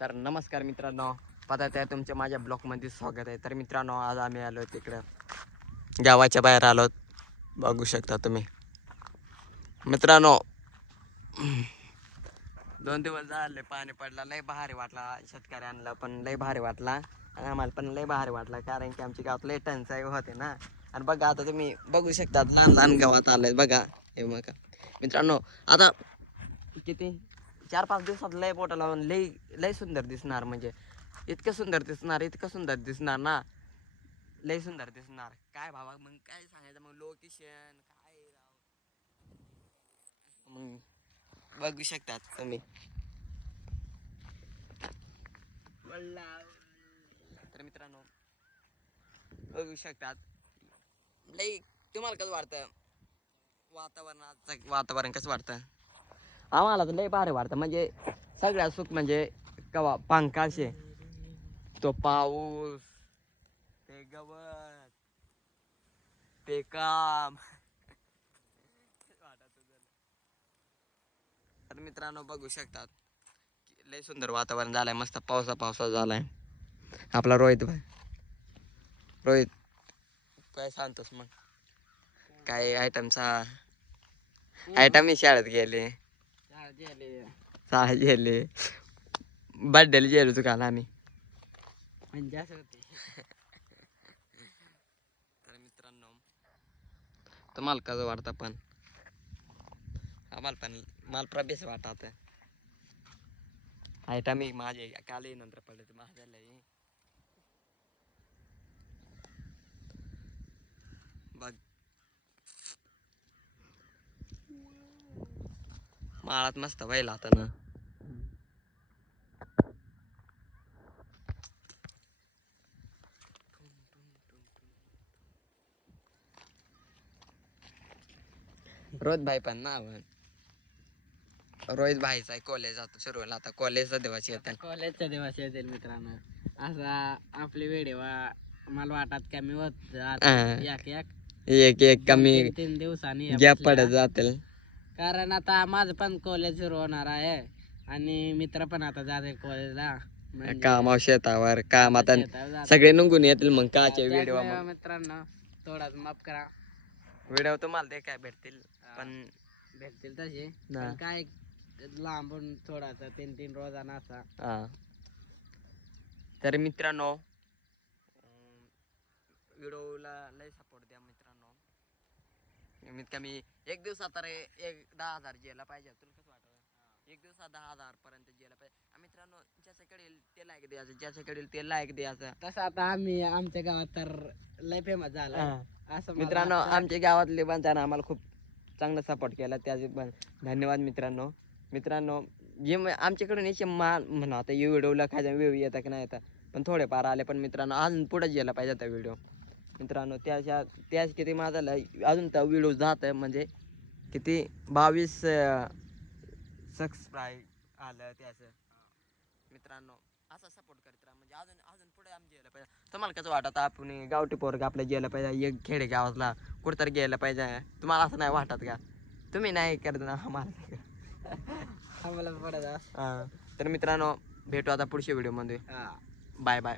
तर नमस्कार मित्रांनो, पता आहे तुमच्या माझ्या ब्लॉगमध्ये स्वागत आहे. तर मित्रांनो, आज आम्ही आलो तिकडं गावाच्या बाहेर आलो, बघू शकता तुम्ही मित्रांनो. 2 दिवस झाले पाणी पडला, लय भारी वाटला शेतकऱ्यांना, पण लय भारी वाटला आणि आम्हाला पण लय भारी वाटला, कारण की आमच्या गावात लय टंचाई होते ना. आणि बघा आता तुम्ही बघू शकता लहान लहान गावात आलंय बघा. हे बघा मित्रांनो, आता किती 4-5 दिवसात लय बोटा लावून लय लय सुंदर दिसणार, म्हणजे इतकं सुंदर दिसणार, इतकं सुंदर दिसणार ना, लय सुंदर दिसणार. काय भावा, मग काय सांगायचं, मग लोकेशन काय राव, मग बघू शकतात तुम्ही. तर मित्रांनो बघू शकतात, लय तुम्हाला कसं वाटतं वातावरण कसं वाटतं? आम्हाला तर लय भारी वाटतं, म्हणजे सगळ्यात सुख म्हणजे कवा पंखाशे, तो पाऊस, ते गवत, ते काम. तर मित्रांनो बघू शकतात, लय सुंदर वातावरण झालंय, मस्त पावसा झालाय. आपला रोहित भाई, रोहित काय सांगतोस मग? काय आयटमचा आयटम शाळेत गेले, शाळेत गेले, बर्थडेला गेलो तू काल आम्ही. तर मित्रांनो, तुम्हाला कसं वाटतं? पण आम्हाला पण मला प्रवेश वाटत आयटम माझे काल नंतर पडले तर माझ्याला बघ. माळात मस्त व्हायला आता ना. रोहित भाई पण ना, रोहित भाईचा कॉलेज जातो सुरू, आता कॉलेजचा दिवस येतात. कॉलेजचा दिवस येतील मित्रांनो. असा आपली व्हिडिओ मला वाटत कमी होत एक एक कमी 3 दिवसांनी गॅप पडत जातील, कारण आता माझं पण कॉलेज सुरू होणार आहे आणि मित्र पण आता जाते कॉलेजला. काम शेतावर काम आता सगळे निघून येतील, मग काचे व्हिडिओ मित्रांनो थोडाच माफ करा. व्हिडिओ तुम्हाला ते काय भेटतील, पण भेटतील तसे, पण काय लांबून थोडासा 3-3 रोजाना असा. तर मित्रांनो, व्हिडिओला लय सपोर्ट द्या मित्रांनो. कमीत कमी एक दिवसात तर 10,000 गेला पाहिजे. तुला कसं वाटतं? एक दिवसात 10,000 पर्यंत गेला पाहिजे मित्रांनो. ज्याच्याकडे ते लाईक द्यायचं, ज्याच्याकडे ते लाईक द्यायचं. तसं आता आम्ही आमच्या गावात तर लय फेमस झाला असं मित्रांनो. आमच्या गावातले बनताना आम्हाला खूप चांगला सपोर्ट केला, त्याचे पण धन्यवाद मित्रांनो. मित्रांनो, जे आमच्याकडून याचे मान म्हणा, आता व्हिडिओला काय व्ह्यू येतात की नाही येतात, पण थोडेफार आले, पण मित्रांनो अजून पुढे गेला पाहिजे आता व्हिडिओ. मित्रांनो त्याच किती माझा अजून तर व्हिडिओ जात आहे, म्हणजे किती 22 सबस्क्राईब आलं त्याचं. मित्रांनो असा सपोर्ट करीत राहा, म्हणजे अजून अजून पुढे आम्ही गेलं पाहिजे. तुम्हाला कसं वाटत? आपण गावठी पोरग आपलं गेलं पाहिजे, एक खेडे गावातला कुठंतरी गेलं पाहिजे. तुम्हाला असं नाही वाटत का? तुम्ही नाही करत ना, आम्हाला पडत. तर मित्रांनो भेटू आता पुढच्या व्हिडिओमध्ये. Bye bye.